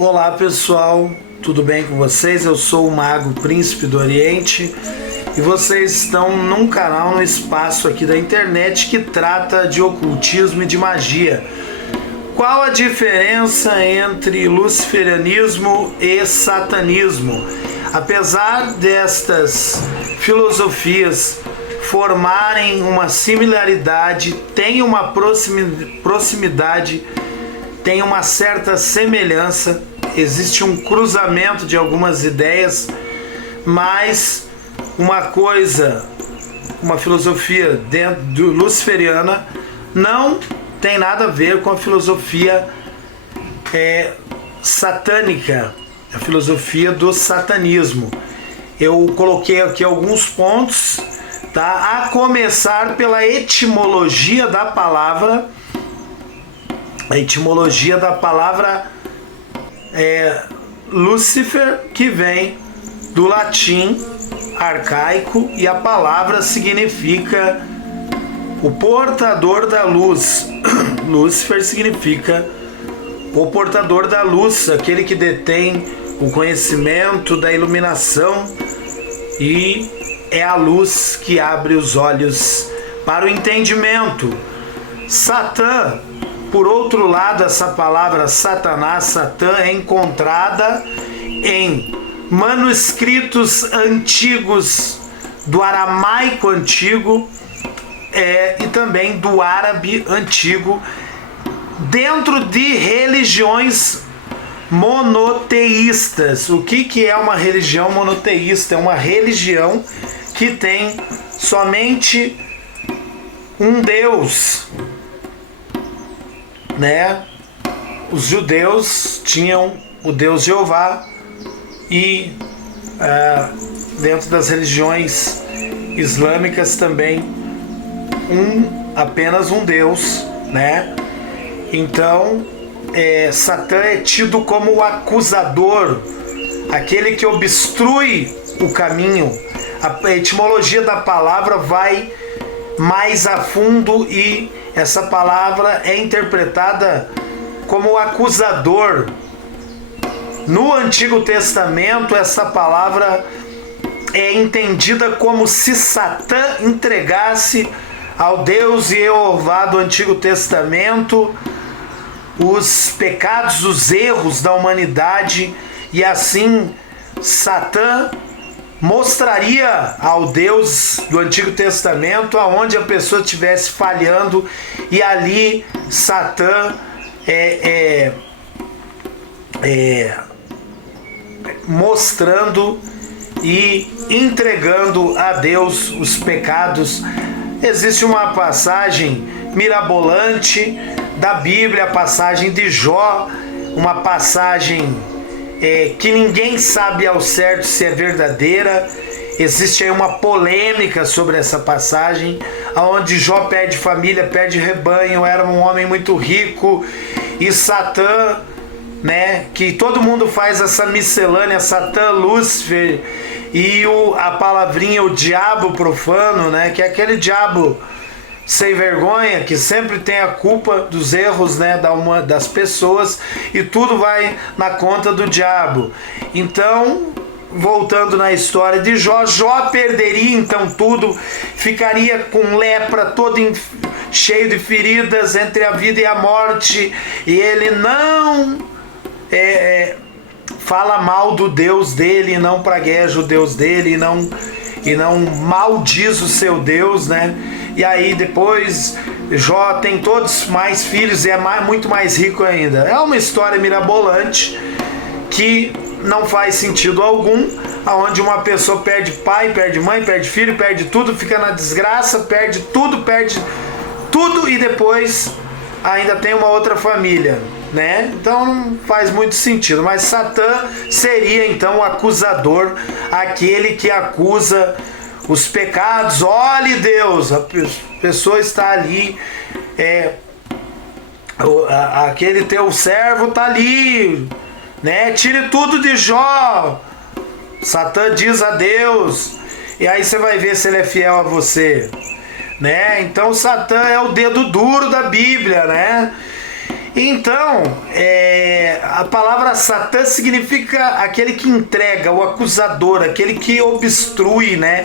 Olá pessoal, tudo bem com vocês? Eu sou o Mago Príncipe do Oriente e vocês estão num canal no espaço aqui da internet que trata de ocultismo e de magia. Qual a diferença entre luciferianismo e satanismo? Apesar destas filosofias formarem uma similaridade, tem uma proximidade, tem uma certa semelhança, existe um cruzamento de algumas ideias, mas uma filosofia dentro do luciferiana não tem nada a ver com a filosofia satânica, a filosofia do satanismo. Eu coloquei aqui alguns pontos, tá? A começar pela etimologia da palavra. A etimologia da palavra Lúcifer, que vem do latim arcaico, e a palavra significa o portador da luz. Lúcifer significa o portador da luz, aquele que detém o conhecimento da iluminação, e é a luz que abre os olhos para o entendimento. Satã, por outro lado, essa palavra Satanás, Satã, é encontrada em manuscritos antigos do aramaico antigo e também do árabe antigo, dentro de religiões monoteístas. O que é uma religião monoteísta? É uma religião que tem somente um Deus, né? Os judeus tinham o Deus Jeová e dentro das religiões islâmicas também apenas um Deus, né? Então Satã é tido como o acusador, aquele que obstrui o caminho. A etimologia da palavra vai mais a fundo e essa palavra é interpretada como acusador. No Antigo Testamento, essa palavra é entendida como se Satã entregasse ao Deus Jeová do Antigo Testamento os pecados, os erros da humanidade, e assim Satã mostraria ao Deus do Antigo Testamento aonde a pessoa estivesse falhando, e ali Satã mostrando e entregando a Deus os pecados. Existe uma passagem mirabolante da Bíblia, a passagem de Jó, uma passagem que ninguém sabe ao certo se é verdadeira. Existe aí uma polêmica sobre essa passagem, onde Jó perde família, perde rebanho, era um homem muito rico, e Satã, né, que todo mundo faz essa miscelânea, Satã, Lúcifer, e a palavrinha, o diabo profano, né, que é aquele diabo sem vergonha, que sempre tem a culpa dos erros, né, das pessoas, e tudo vai na conta do diabo. Então, voltando na história de Jó, Jó perderia então tudo, ficaria com lepra, todo cheio de feridas entre a vida e a morte, e ele não fala mal do Deus dele, não pragueja o Deus dele, e não maldiz o seu Deus, né? E aí depois Jó tem todos mais filhos e é muito mais rico ainda. É uma história mirabolante que não faz sentido algum, aonde uma pessoa perde pai, perde mãe, perde filho, perde tudo, fica na desgraça, perde tudo e depois ainda tem uma outra família, né? Então não faz muito sentido. Mas Satã seria então o acusador, aquele que acusa os pecados. Olhe, Deus, a pessoa está ali, aquele teu servo está ali, né? Tire tudo de Jó. Satã diz a Deus, e aí você vai ver se ele é fiel a você, né? Então Satã é o dedo duro da Bíblia, né? Então, a palavra Satã significa aquele que entrega, o acusador, aquele que obstrui, né,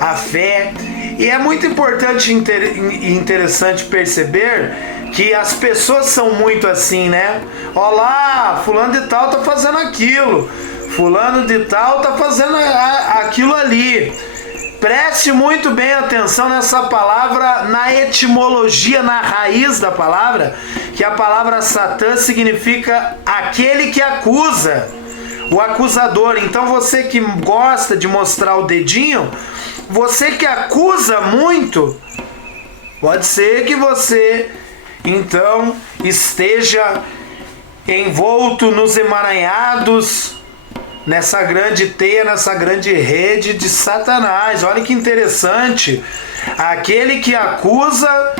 a fé. E é muito importante e interessante perceber que as pessoas são muito assim, né? Olha lá, fulano de tal tá fazendo aquilo, fulano de tal tá fazendo aquilo ali. Preste muito bem atenção nessa palavra, na etimologia, na raiz da palavra, que a palavra Satã significa aquele que acusa, o acusador. Então você que gosta de mostrar o dedinho, você que acusa muito, pode ser que você então esteja envolto nos emaranhados, nessa grande teia, nessa grande rede de Satanás. Olha que interessante. Aquele que acusa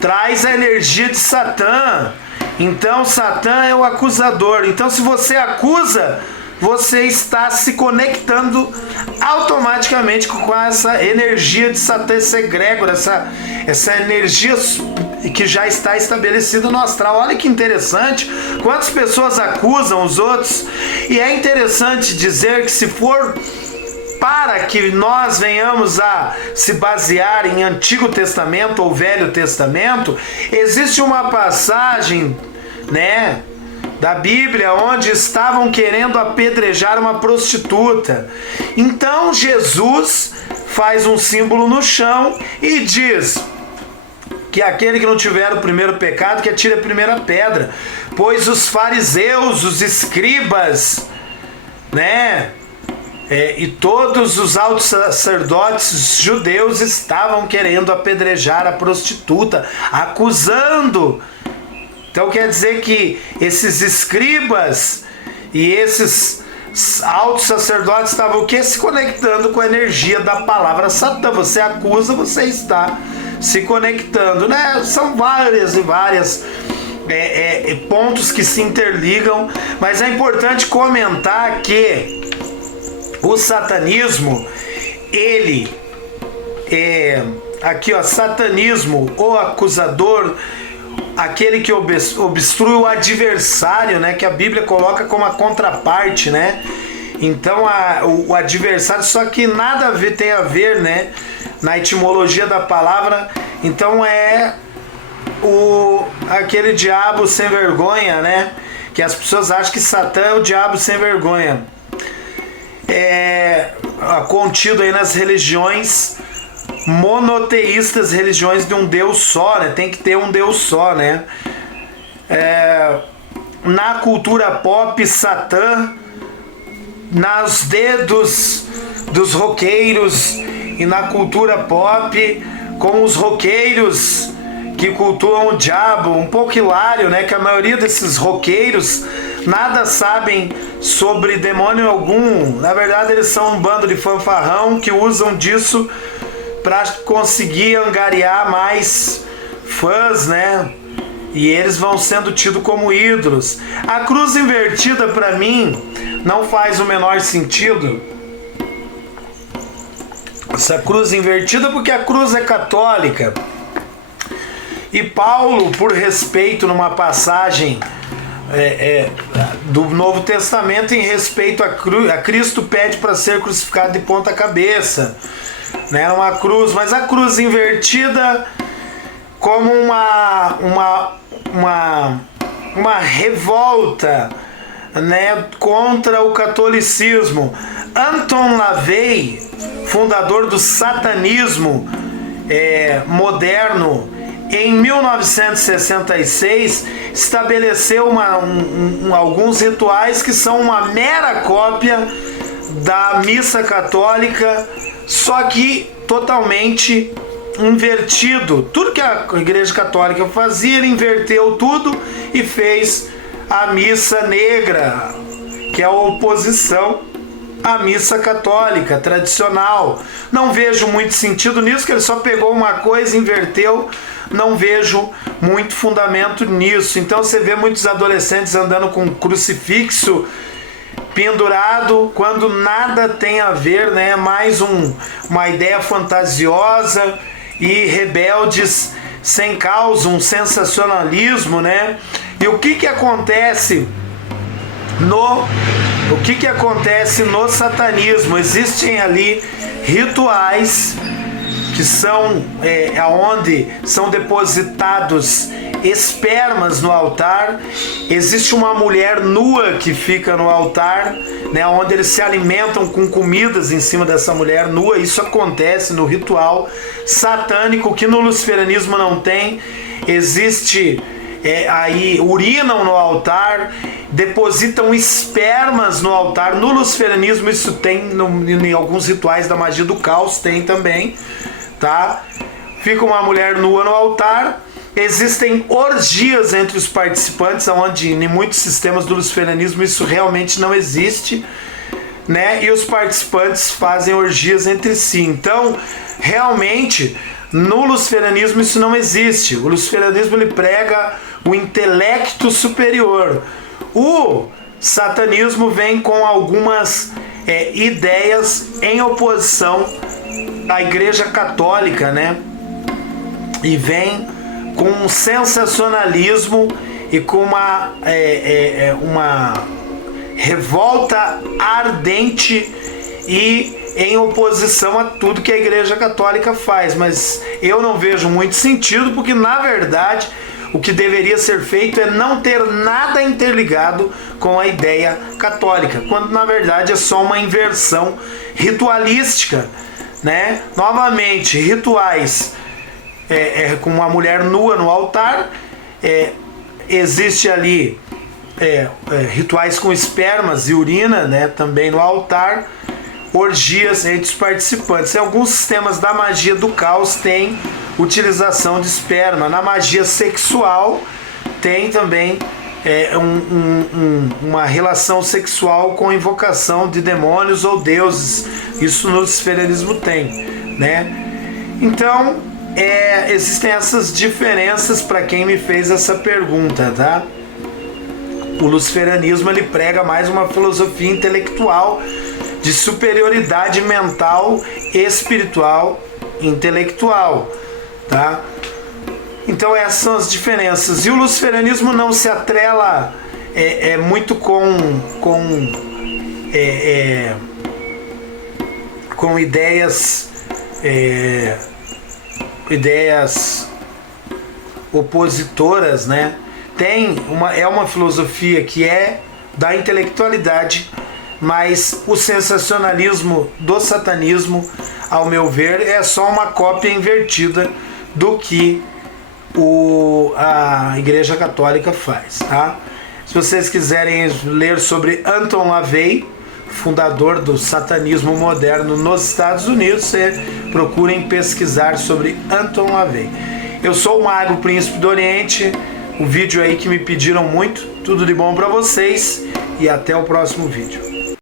traz a energia de Satã. Então Satã é o acusador. Então se você acusa, você está se conectando automaticamente com essa energia de Satã, essa egrégora, essa energia que já está estabelecida no astral. Olha que interessante, quantas pessoas acusam os outros. E é interessante dizer que se for para que nós venhamos a se basear em Antigo Testamento ou Velho Testamento, existe uma passagem, né, da Bíblia onde estavam querendo apedrejar uma prostituta. Então Jesus faz um símbolo no chão e diz que aquele que não tiver o primeiro pecado, que atire a primeira pedra. Pois os fariseus, os escribas, né, e todos os altos sacerdotes judeus estavam querendo apedrejar a prostituta, acusando. Então quer dizer que esses escribas e esses altos sacerdotes estavam o quê? Se conectando com a energia da palavra Satã. Você acusa, você está se conectando, né? São várias e várias pontos que se interligam, mas é importante comentar que o satanismo, ele aqui ó, satanismo, o acusador, aquele que obstrui o adversário, né, que a Bíblia coloca como a contraparte, né? Então o adversário, só que nada tem a ver, né, na etimologia da palavra. Então aquele diabo sem vergonha, né? Que as pessoas acham que Satã é o diabo sem vergonha. Contido aí nas religiões monoteístas, religiões de um Deus só, né? Tem que ter um Deus só, né? Na cultura pop, Satã, nos dedos dos roqueiros, e na cultura pop, com os roqueiros que cultuam o diabo. Um pouco hilário, né? Que a maioria desses roqueiros nada sabem sobre demônio algum. Na verdade, eles são um bando de fanfarrão que usam disso para conseguir angariar mais fãs, né? E eles vão sendo tidos como ídolos. A cruz invertida, para mim, não faz o menor sentido. Essa cruz invertida, porque a cruz é católica. E Paulo, por respeito numa passagem do Novo Testamento, em respeito a Cristo, pede para ser crucificado de ponta cabeça, né, uma cruz. Mas a cruz invertida como uma revolta, né, contra o catolicismo. Anton LaVey, fundador do satanismo moderno, em 1966 estabeleceu alguns rituais que são uma mera cópia da missa católica, só que totalmente invertido. Tudo que a Igreja Católica fazia, ele inverteu tudo e fez a missa negra, que é a oposição à missa católica tradicional. Não vejo muito sentido nisso, que ele só pegou uma coisa e inverteu. Não vejo muito fundamento nisso. Então você vê muitos adolescentes andando com um crucifixo pendurado, quando nada tem a ver, né? Mais uma ideia fantasiosa, e rebeldes sem causa, um sensacionalismo, né? E o que acontece no satanismo? Existem ali rituais que são aonde são depositados espermas no altar. Existe uma mulher nua que fica no altar, né, onde eles se alimentam com comidas em cima dessa mulher nua. Isso acontece no ritual satânico, que no luciferianismo não tem. Existe aí urinam no altar, depositam espermas no altar. No luciferianismo isso tem, em alguns rituais da magia do caos tem também, tá? Fica uma mulher nua no altar. Existem orgias entre os participantes, onde em muitos sistemas do luciferianismo isso realmente não existe, né? E os participantes fazem orgias entre si. Então, realmente, no luciferianismo isso não existe. O luciferianismo ele prega o intelecto superior. O satanismo vem com algumas ideias em oposição à Igreja Católica, né? E vem com um sensacionalismo e com uma revolta ardente e em oposição a tudo que a Igreja Católica faz. Mas eu não vejo muito sentido, porque na verdade o que deveria ser feito é não ter nada interligado com a ideia católica, quando na verdade é só uma inversão ritualística, né? Novamente, rituais com uma mulher nua no altar, existe ali rituais com espermas e urina, né, também no altar, orgias entre os participantes. Em alguns sistemas da magia do caos tem utilização de esperma. Na magia sexual tem também uma relação sexual com invocação de demônios ou deuses. Isso no luciferianismo tem, né? Então existem essas diferenças para quem me fez essa pergunta, tá? O luciferianismo ele prega mais uma filosofia intelectual de superioridade mental, espiritual, intelectual, tá? Então essas são as diferenças. E o luciferianismo não se atrela muito com ideias opositoras, né? É uma filosofia que é da intelectualidade, mas o sensacionalismo do satanismo, ao meu ver, é só uma cópia invertida do que a Igreja Católica faz, tá? Se vocês quiserem ler sobre Anton LaVey, fundador do satanismo moderno nos Estados Unidos, procurem pesquisar sobre Anton LaVey. Eu sou o Mago Príncipe do Oriente, o vídeo aí que me pediram muito. Tudo de bom para vocês e até o próximo vídeo.